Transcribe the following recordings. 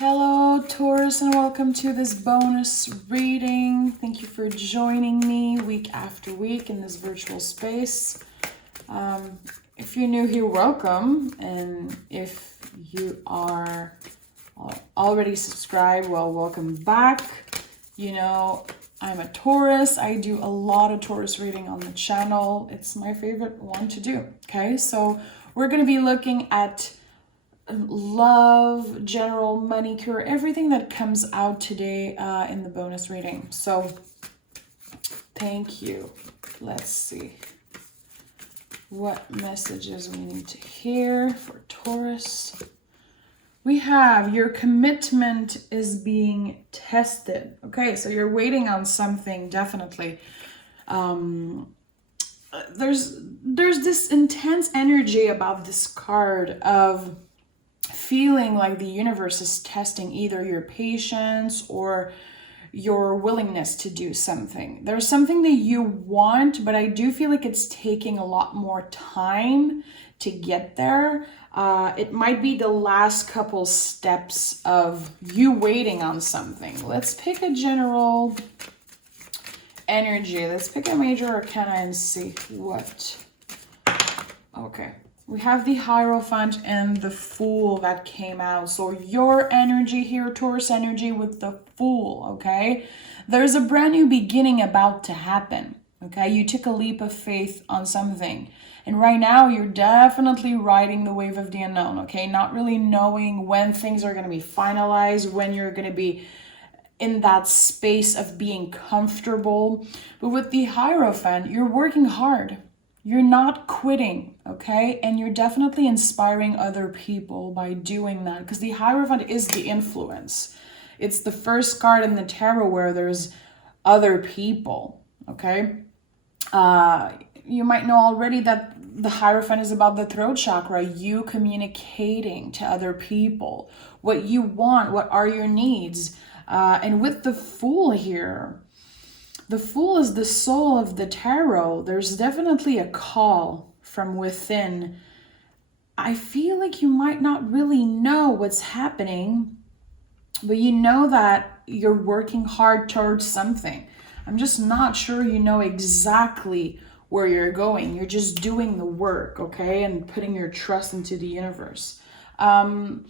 Hello, Taurus, and welcome to this bonus reading. Thank you for joining me week after week in this virtual space. If you're new here, welcome. And if you are already subscribed, well, welcome back. You know, I'm a Taurus. I do a lot of Taurus reading on the channel. It's my favorite one to do. Okay, so we're going to be looking at love, general money cure, everything that comes out today in the bonus reading. So thank you. Let's see what messages we need to hear for Taurus. We have your commitment is being tested. Okay, so you're waiting on something, definitely. There's this intense energy about this card of feeling like the universe is testing either your patience or your willingness to do something. There's something that you want, but I do feel like it's taking a lot more time to get there. It might be the last couple steps of you waiting on something. Let's pick a general energy. Let's pick a major arcana and see what. Okay. We have the Hierophant and the Fool that came out. So your energy here, Taurus energy with the Fool, okay? There's a brand new beginning about to happen, okay? You took a leap of faith on something. And right now, you're definitely riding the wave of the unknown, okay? Not really knowing when things are going to be finalized, when you're going to be in that space of being comfortable. But with the Hierophant, you're working hard. You're not quitting, okay? And you're definitely inspiring other people by doing that, because the Hierophant is the influence. It's the first card in the tarot where there's other people, okay? You might know already that the Hierophant is about the throat chakra, you communicating to other people what you want, what are your needs. And with the Fool here, the Fool is the soul of the tarot. There's definitely a call from within. I feel like you might not really know what's happening, but you know that you're working hard towards something. I'm just not sure you know exactly where you're going. You're just doing the work, okay? And putting your trust into the universe. It's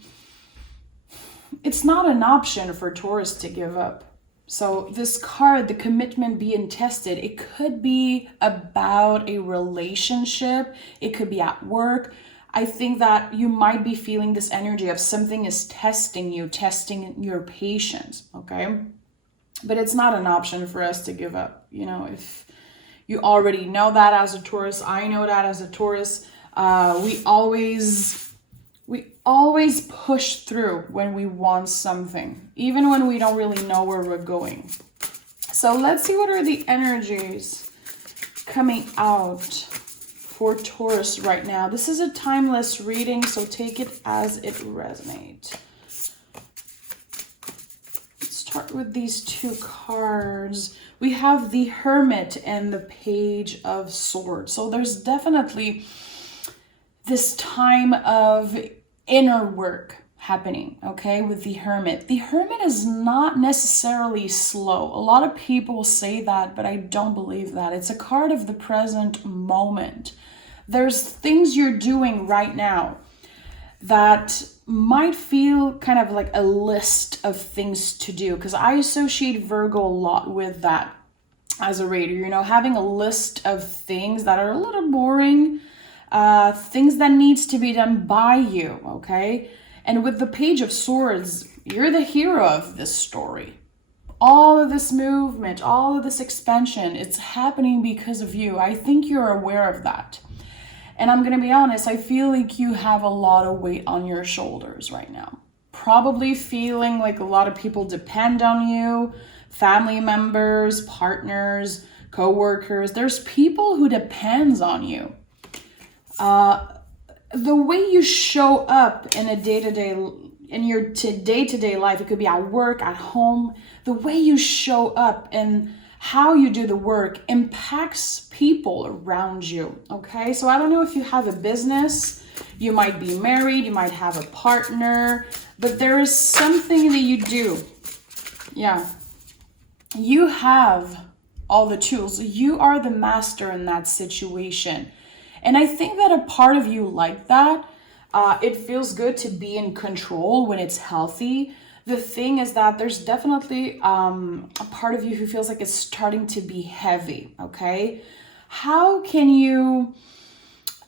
not an option for Taurus to give up. So this card, the commitment being tested, it could be about a relationship. It could be at work. I think that you might be feeling this energy of something is testing you, testing your patience, okay? But it's not an option for us to give up. You know, if you already know that as a Taurus, I know that as a Taurus, we always push through when we want something, even when we don't really know where we're going. So let's see what are the energies coming out for Taurus right now. This is a timeless reading, so take it as it resonates. Let's start with these two cards. We have the Hermit and the Page of Swords. So there's definitely this time of inner work happening, okay, with the Hermit. The Hermit is not necessarily slow. A lot of people say that, but I don't believe that. It's a card of the present moment. There's things you're doing right now that might feel kind of like a list of things to do, because I associate Virgo a lot with that as a reader, you know, having a list of things that are a little boring, things that needs to be done by you, okay? And with the Page of Swords, you're the hero of this story. All of this movement, all of this expansion, it's happening because of you. I think you're aware of that. And I'm gonna be honest, I feel like you have a lot of weight on your shoulders right now. Probably feeling like a lot of people depend on you, family members, partners, co-workers. There's people who depends on you. The way you show up in a day-to-day, in your day-to-day life, it could be at work, at home, the way you show up and how you do the work impacts people around you, okay? So I don't know if you have a business, you might be married, you might have a partner, but there is something that you do. Yeah. You have all the tools. You are the master in that situation. And I think that a part of you like that. It feels good to be in control when it's healthy. The thing is that there's definitely a part of you who feels like it's starting to be heavy, okay? How can you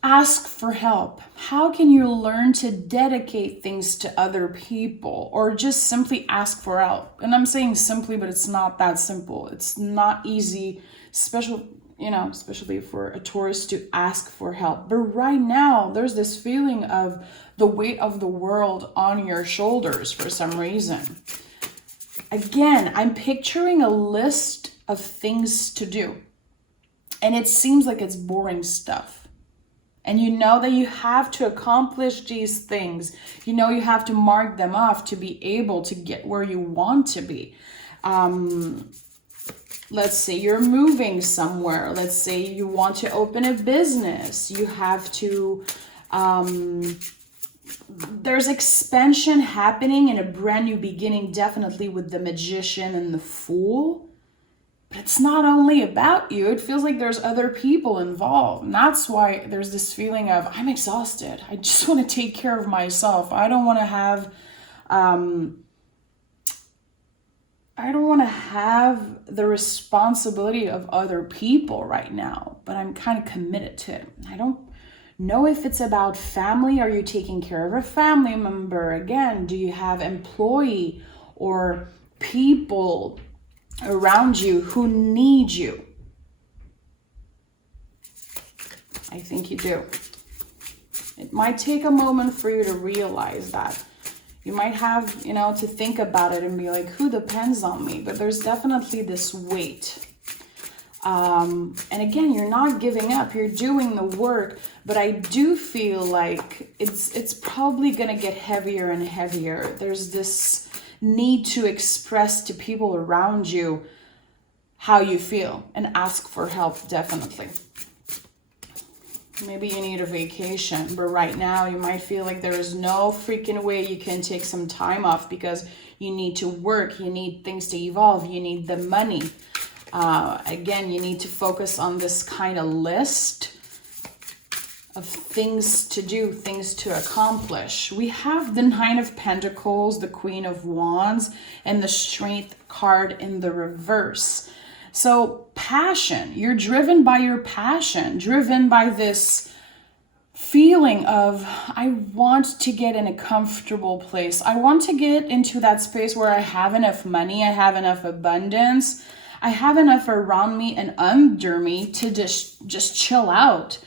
ask for help? How can you learn to dedicate things to other people, or just simply ask for help? And I'm saying simply, but it's not that simple. It's not easy, especially for a Taurus to ask for help. But right now, there's this feeling of the weight of the world on your shoulders for some reason. Again, I'm picturing a list of things to do. And it seems like it's boring stuff. And you know that you have to accomplish these things. You know you have to mark them off to be able to get where you want to be. Let's say you're moving somewhere. Let's say you want to open a business. You have to, there's expansion happening and a brand new beginning, definitely with the Magician and the Fool. But it's not only about you. It feels like there's other people involved. And that's why there's this feeling of, I'm exhausted. I just want to take care of myself. I don't want to have the responsibility of other people right now, but I'm kind of committed to it. I don't know if it's about family. Are you taking care of a family member? Again, do you have employee or people around you who need you? I think you do. It might take a moment for you to realize that. You might have, to think about it and be like, who depends on me? But there's definitely this weight. And again, you're not giving up. You're doing the work. But I do feel like it's probably going to get heavier and heavier. There's this need to express to people around you how you feel and ask for help, definitely. Maybe you need a vacation, but right now you might feel like there is no freaking way you can take some time off because you need to work, you need things to evolve, you need the money. Again, you need to focus on this kind of list of things to do, things to accomplish. We have the Nine of Pentacles, the Queen of Wands, and the Strength card in the reverse. So passion, you're driven by your passion, driven by this feeling of, I want to get in a comfortable place. I want to get into that space where I have enough money, I have enough abundance, I have enough around me and under me to just chill out.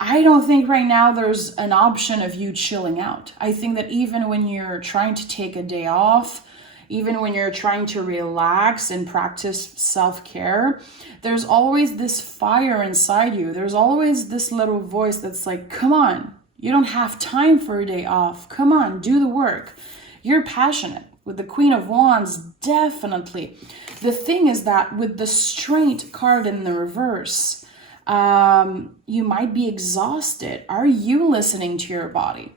I don't think right now there's an option of you chilling out. I think that even when you're trying to take a day off, even when you're trying to relax and practice self-care, there's always this fire inside you. There's always this little voice that's like, come on, you don't have time for a day off. Come on, do the work. You're passionate. With the Queen of Wands, definitely. The thing is that with the Strength card in the reverse, you might be exhausted. Are you listening to your body?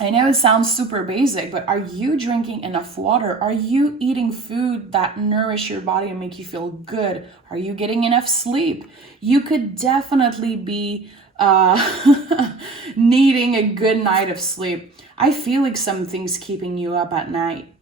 I know it sounds super basic, but are you drinking enough water? Are you eating food that nourish your body and make you feel good? Are you getting enough sleep? You could definitely be needing a good night of sleep. I feel like something's keeping you up at night.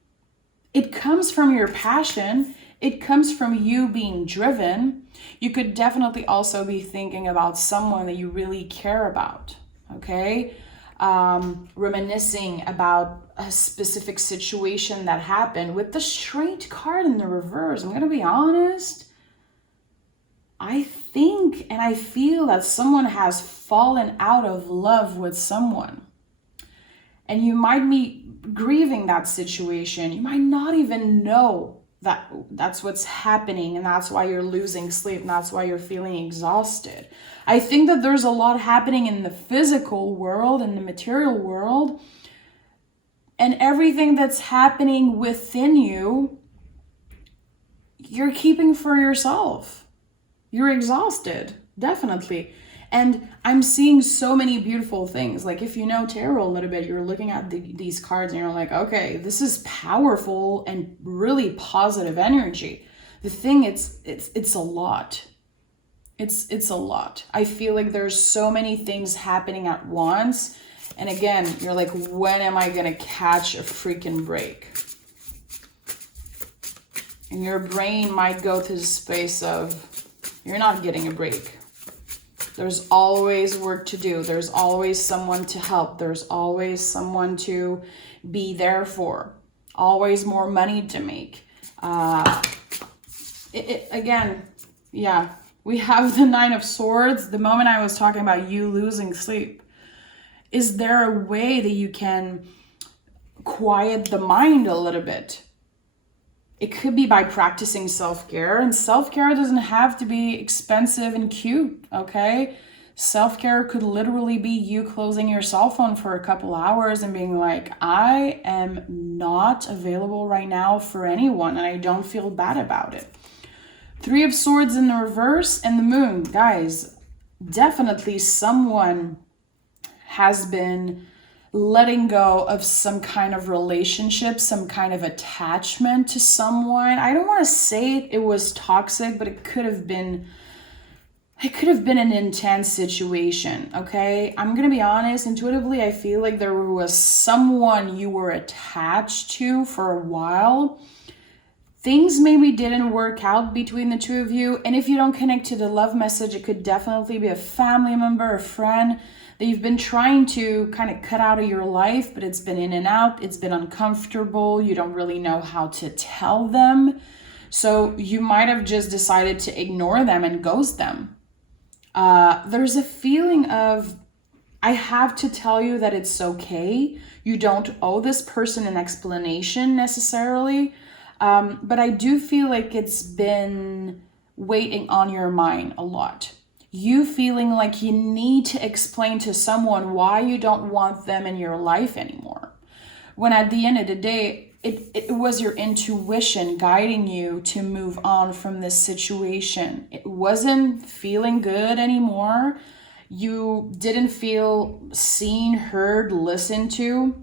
It comes from your passion. It comes from you being driven. You could definitely also be thinking about someone that you really care about, okay? Reminiscing about a specific situation that happened. With the Strength card in the reverse, I'm going to be honest, I think and I feel that someone has fallen out of love with someone. And you might be grieving that situation. You might not even know that that's what's happening, and that's why you're losing sleep, and that's why you're feeling exhausted. I think that there's a lot happening in the physical world and the material world, and everything that's happening within you, you're keeping for yourself. You're exhausted, definitely. And I'm seeing so many beautiful things. Like if you know tarot a little bit, you're looking at these cards and you're like, okay, this is powerful and really positive energy. The thing, it's a lot. It's a lot. I feel like there's so many things happening at once. And again, you're like, when am I gonna catch a freaking break? And your brain might go to the space of, you're not getting a break. There's always work to do. There's always someone to help. There's always someone to be there for. Always more money to make. Again, yeah, we have the Nine of Swords. The moment I was talking about you losing sleep, is there a way that you can quiet the mind a little bit? It could be by practicing self-care, and self-care doesn't have to be expensive and cute, okay? Self-care could literally be you closing your cell phone for a couple hours and being like, I am not available right now for anyone, and I don't feel bad about it. Three of Swords in the reverse and the Moon. Guys, definitely someone has been letting go of some kind of relationship, some kind of attachment to someone. I don't want to say it was toxic, but it could have been an intense situation, okay? I'm going to be honest, intuitively, I feel like there was someone you were attached to for a while. Things maybe didn't work out between the two of you. And if you don't connect to the love message, it could definitely be a family member, a friend that you've been trying to kind of cut out of your life, but it's been in and out. It's been uncomfortable. You don't really know how to tell them. So you might have just decided to ignore them and ghost them. There's a feeling of, I have to tell you that it's okay. You don't owe this person an explanation necessarily. But I do feel like it's been weighing on your mind a lot. You feeling like you need to explain to someone why you don't want them in your life anymore. When at the end of the day, it was your intuition guiding you to move on from this situation. It wasn't feeling good anymore. You didn't feel seen, heard, listened to.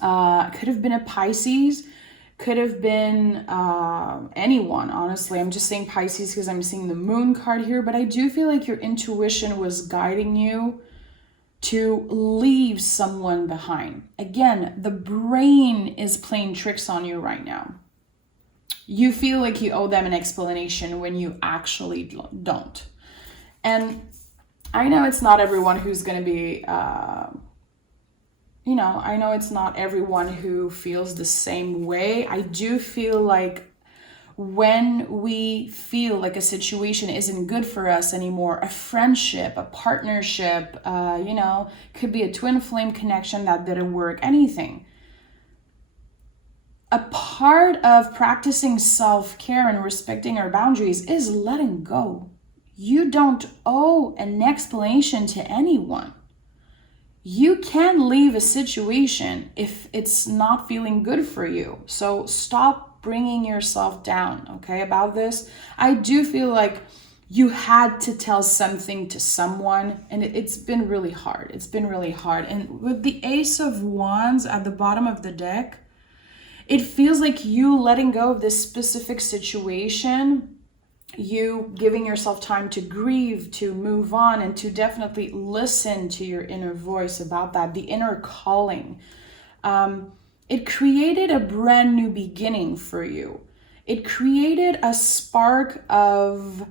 Could have been a Pisces. Could have been anyone, honestly. I'm just saying Pisces because I'm seeing the Moon card here, but I do feel like your intuition was guiding you to leave someone behind. Again, the brain is playing tricks on you right now. You feel like you owe them an explanation when you actually don't. And I know it's not everyone who's going to be... I know it's not everyone who feels the same way. I do feel like when we feel like a situation isn't good for us anymore, a friendship, a partnership, could be a twin flame connection that didn't work, anything. A part of practicing self-care and respecting our boundaries is letting go. You don't owe an explanation to anyone. You can leave a situation if it's not feeling good for you. So stop bringing yourself down, okay, about this. I do feel like you had to tell something to someone, and it's been really hard. It's been really hard. And with the Ace of Wands at the bottom of the deck, it feels like you letting go of this specific situation, you giving yourself time to grieve, to move on, and to definitely listen to your inner voice about that, the inner calling. It created a brand new beginning for you. It created a spark of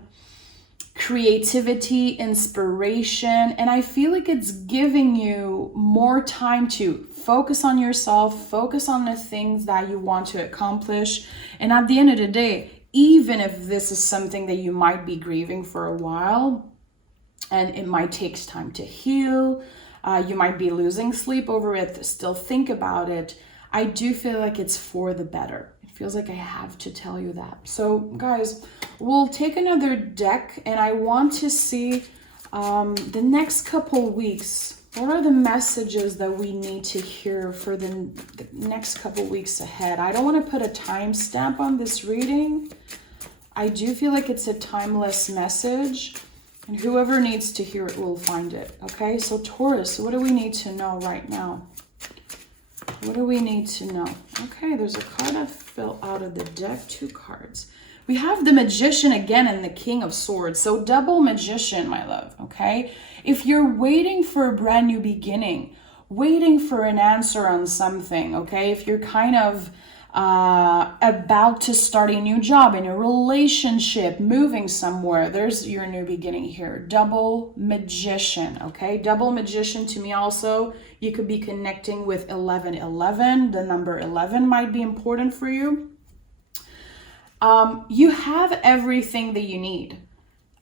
creativity, inspiration, and I feel like it's giving you more time to focus on yourself, focus on the things that you want to accomplish. And at the end of the day, even if this is something that you might be grieving for a while, and it might take time to heal, you might be losing sleep over it, still think about it, I do feel like it's for the better. It feels like I have to tell you that. So guys, we'll take another deck, and I want to see the next couple weeks. What are the messages that we need to hear for the next couple weeks ahead? I don't want to put a timestamp on this reading, I do feel like it's a timeless message, and whoever needs to hear it will find it. Okay, so Taurus, what do we need to know right now? What do we need to know? Okay, there's a card that fell out of the deck, 2 cards. We have the Magician again and the King of Swords. So double Magician, my love, okay? If you're waiting for a brand new beginning, waiting for an answer on something, okay? If you're kind of about to start a new job, in a relationship, moving somewhere, there's your new beginning here. Double Magician, okay? Double Magician to me also, you could be connecting with 1111. The number 11 might be important for you. You have everything that you need.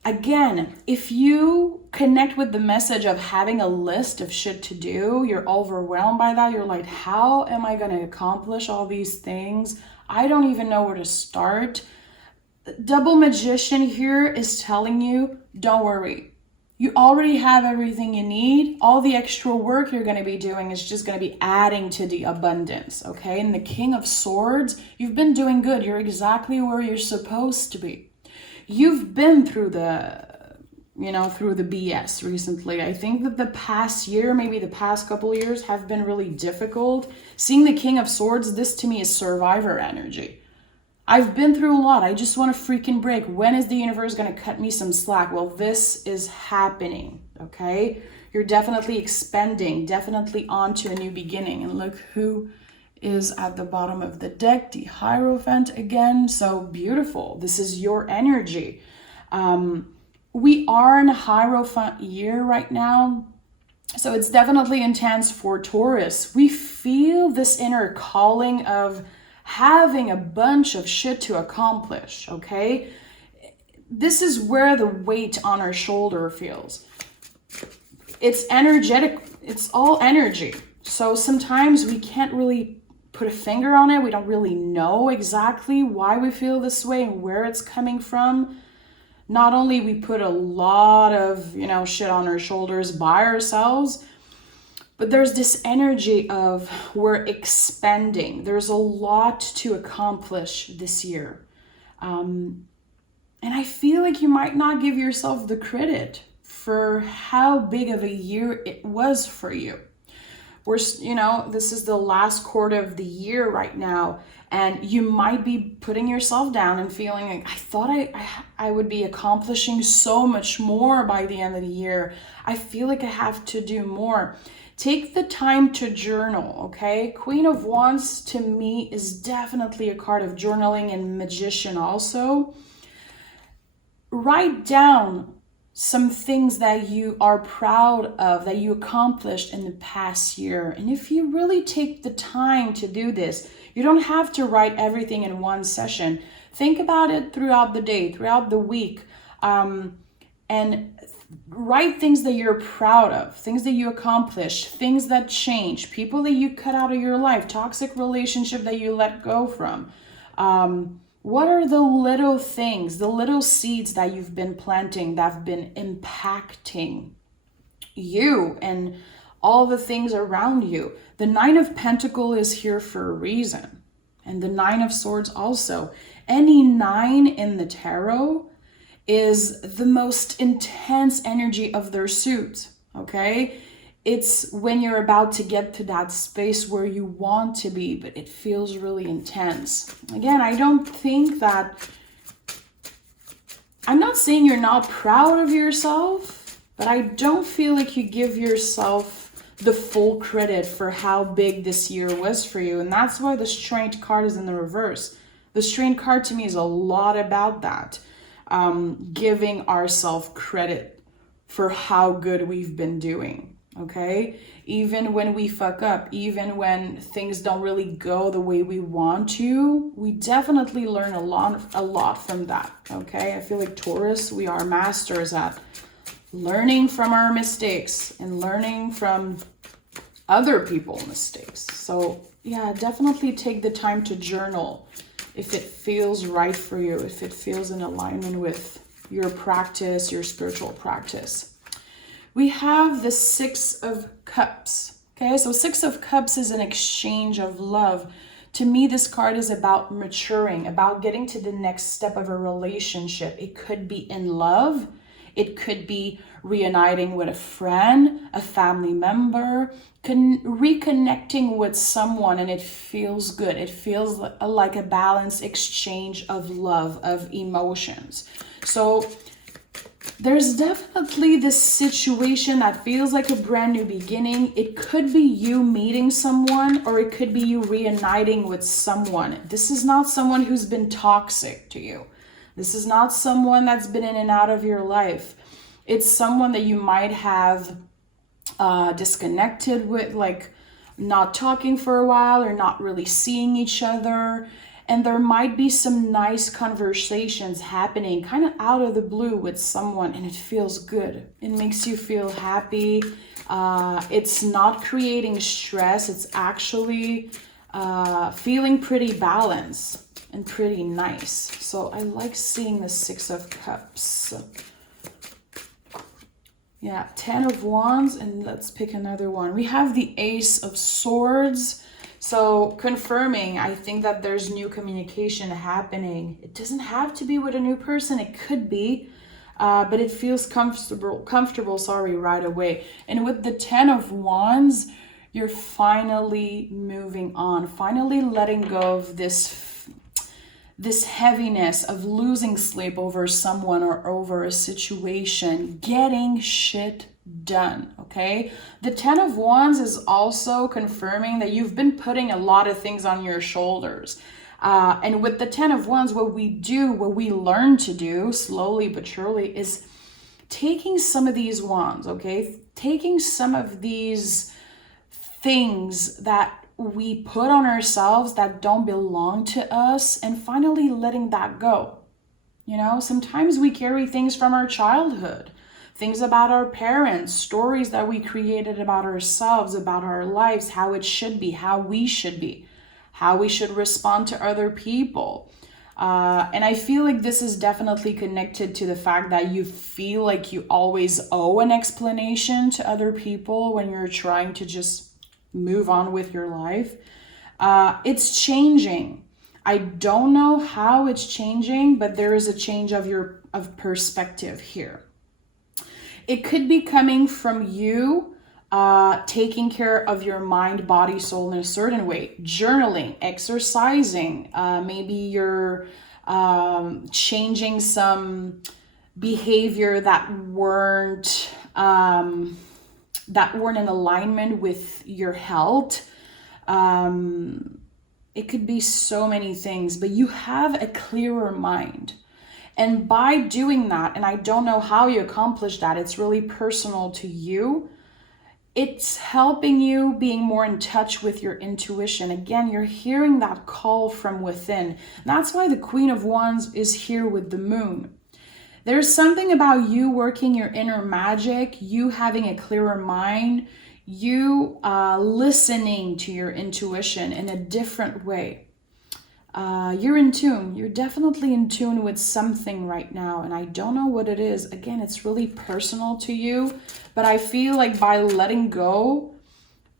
Again, if you connect with the message of having a list of shit to do, you're overwhelmed by that. You're like, how am I going to accomplish all these things? I don't even know where to start. Double Magician here is telling you, don't worry. You already have everything you need. All the extra work you're going to be doing is just going to be adding to the abundance, okay? And the King of Swords, you've been doing good. You're exactly where you're supposed to be. You've been through the BS recently. I think that the past year, maybe the past couple of years have been really difficult. Seeing the King of Swords, this to me is survivor energy. I've been through a lot. I just want a freaking break. When is the universe going to cut me some slack? Well, this is happening, okay? You're definitely expanding, definitely on to a new beginning. And look who is at the bottom of the deck, the Hierophant again. So beautiful. This is your energy. We are in a Hierophant year right now. So it's definitely intense for Taurus. We feel this inner calling of having a bunch of shit to accomplish, okay? This is where the weight on our shoulder feels. It's energetic. It's all energy. So sometimes we can't really put a finger on it. We don't really know exactly why we feel this way and where it's coming from. Not only we put a lot of, shit on our shoulders by ourselves, but there's this energy of we're expanding. There's a lot to accomplish this year. And I feel like you might not give yourself the credit for how big of a year it was for you. This is the last quarter of the year right now, and you might be putting yourself down and feeling like, I thought I would be accomplishing so much more by the end of the year. I feel like I have to do more. Take the time to journal, okay? Queen of Wands to me is definitely a card of journaling, and Magician also. Write down some things that you are proud of, that you accomplished in the past year. And if you really take the time to do this, you don't have to write everything in one session. Think about it throughout the day, throughout the week, and write things that you're proud of, things that you accomplished, things that change, people that you cut out of your life, toxic relationship that you let go from. What are the little things, the little seeds that you've been planting that have been impacting you and all the things around you? The Nine of Pentacles is here for a reason. And the Nine of Swords also. Any 9 in the tarot is the most intense energy of their suit, okay? It's when you're about to get to that space where you want to be, but it feels really intense. Again, I don't think that, I'm not saying you're not proud of yourself, but I don't feel like you give yourself the full credit for how big this year was for you. And that's why the Strength card is in the reverse. The Strength card to me is a lot about that. Giving ourselves credit for how good we've been doing. Okay, even when we fuck up, even when things don't really go the way we want to, we definitely learn a lot from that. Okay, I feel like Taurus, we are masters at learning from our mistakes and learning from other people's mistakes. So yeah, definitely take the time to journal if it feels right for you, if it feels in alignment with your practice, your spiritual practice. We have the 6 of Cups. Okay, so 6 of Cups is an exchange of love. To me, this card is about maturing, about getting to the next step of a relationship. It could be in love. It could be reuniting with a friend, a family member, reconnecting with someone, and it feels good. It feels like a balanced exchange of love, of emotions. So there's definitely this situation that feels like a brand new beginning. It could be you meeting someone, or it could be you reuniting with someone. This is not someone who's been toxic to you. This is not someone that's been in and out of your life. It's someone that you might have disconnected with, like not talking for a while or not really seeing each other. And there might be some nice conversations happening kind of out of the blue with someone, and it feels good. It makes you feel happy. It's not creating stress. It's actually feeling pretty balanced and pretty nice. So I like seeing the Six of Cups. Yeah, 10 of Wands, and let's pick another one. We have the Ace of Swords. So confirming, I think that there's new communication happening. It doesn't have to be with a new person. It could be, but it feels comfortable, right away. And with the 10 of Wands, you're finally moving on, finally letting go of this heaviness of losing sleep over someone or over a situation, getting shit done, okay? The 10 of Wands is also confirming that you've been putting a lot of things on your shoulders. And with the 10 of Wands, what we learn to do slowly but surely is taking some of these wands, okay? Taking some of these things that we put on ourselves that don't belong to us, and finally letting that go. You know, sometimes we carry things from our childhood, things about our parents, stories that we created about ourselves, about our lives, how it should be, how we should be, how we should respond to other people. And I feel like this is definitely connected to the fact that you feel like you always owe an explanation to other people when you're trying to just move on with your life. It's changing. I don't know how it's changing, but there is a change of perspective here. It could be coming from you taking care of your mind, body, soul in a certain way, journaling, exercising. Maybe you're changing some behavior that weren't in alignment with your health. It could be so many things, but you have a clearer mind. And by doing that, and I don't know how you accomplish that, it's really personal to you. It's helping you being more in touch with your intuition. Again, you're hearing that call from within. That's why the Queen of Wands is here with the Moon. There's something about you working your inner magic, you having a clearer mind, you listening to your intuition in a different way. You're in tune. You're definitely in tune with something right now, and I don't know what it is. Again, it's really personal to you, but I feel like by letting go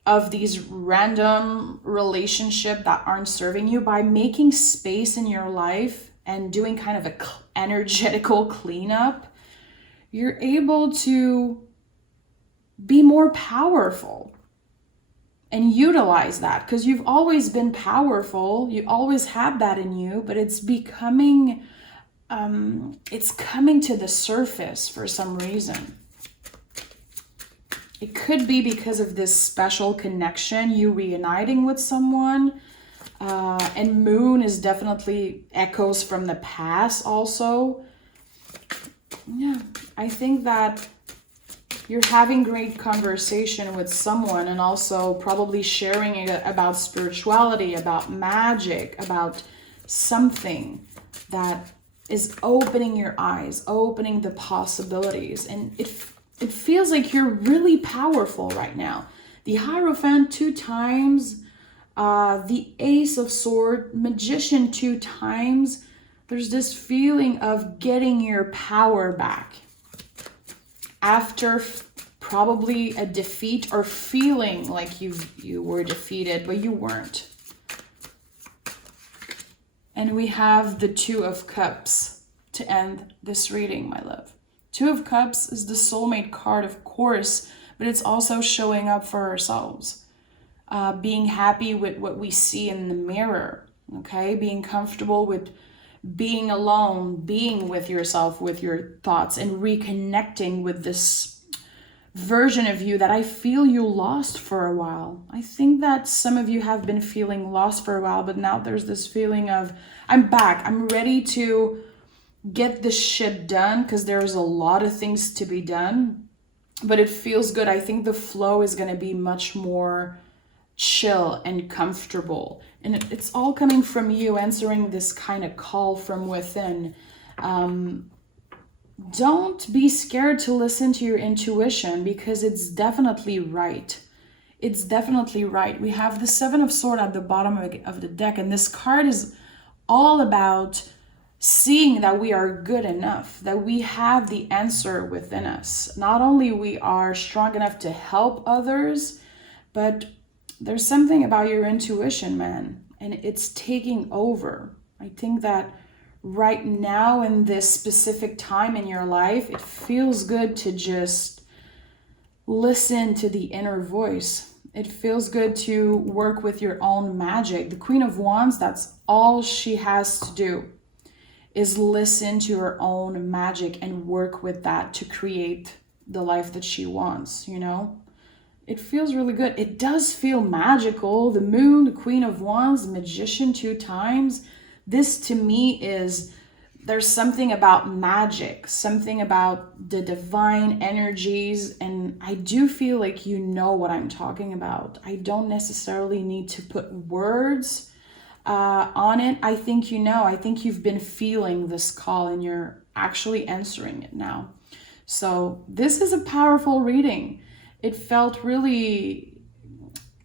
of these random relationships that aren't serving you, by making space in your life and doing kind of a energetical cleanup, you're able to be more powerful and utilize that, because you've always been powerful. You always had that in you, but it's becoming, it's coming to the surface for some reason. It could be because of this special connection, you reuniting with someone. And Moon is definitely echoes from the past also. Yeah, I think that you're having great conversation with someone, and also probably sharing about spirituality, about magic, about something that is opening your eyes, opening the possibilities. And it feels like you're really powerful right now. The Hierophant 2 times, the Ace of Swords, Magician 2 times. There's this feeling of getting your power back after probably a defeat, or feeling like you were defeated, but you weren't. And we have the Two of Cups to end this reading, my love. Two of Cups is the soulmate card, of course, but it's also showing up for ourselves. Being happy with what we see in the mirror, okay? Being comfortable with being alone, being with yourself, with your thoughts, and reconnecting with this version of you that I feel you lost for a while. I think that some of you have been feeling lost for a while, but now there's this feeling of, I'm back. I'm ready to get this shit done because there's a lot of things to be done, but it feels good. I think the flow is going to be much more chill and comfortable, and it's all coming from you answering this kind of call from within. Don't be scared to listen to your intuition because it's definitely right. It's definitely right. We have the Seven of Swords at the bottom of the deck, and this card is all about seeing that we are good enough, that we have the answer within us. Not only we are strong enough to help others, but there's something about your intuition, man, and it's taking over. I think that right now in this specific time in your life, it feels good to just listen to the inner voice. It feels good to work with your own magic. The Queen of Wands, that's all she has to do, is listen to her own magic and work with that to create the life that she wants, you know? It feels really good. It does feel magical. The Moon, the Queen of Wands, the Magician 2 times. This to me is, there's something about magic, something about the divine energies, and I do feel like you know what I'm talking about. I don't necessarily need to put words on it. I think you know. I think you've been feeling this call and you're actually answering it now. So this is a powerful reading. It felt really,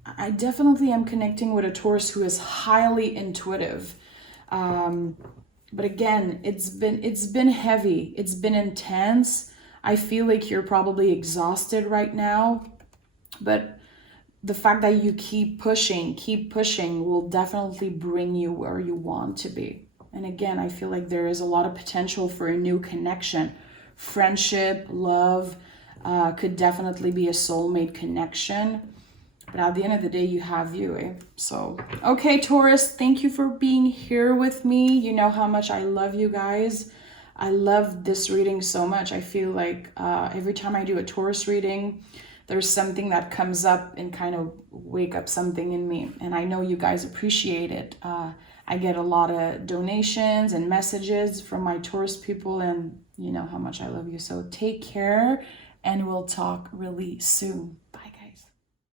I definitely am connecting with a Taurus who is highly intuitive. But again, it's been heavy. It's been intense. I feel like you're probably exhausted right now, but the fact that you keep pushing will definitely bring you where you want to be. And again, I feel like there is a lot of potential for a new connection. Friendship, love, could definitely be a soulmate connection. But at the end of the day, you have you, eh? So, okay, Taurus, thank you for being here with me. You know how much I love you guys. I love this reading so much. I feel like every time I do a Taurus reading, there's something that comes up and kind of wake up something in me. And I know you guys appreciate it. I get a lot of donations and messages from my Taurus people, and you know how much I love you. So take care, and we'll talk really soon.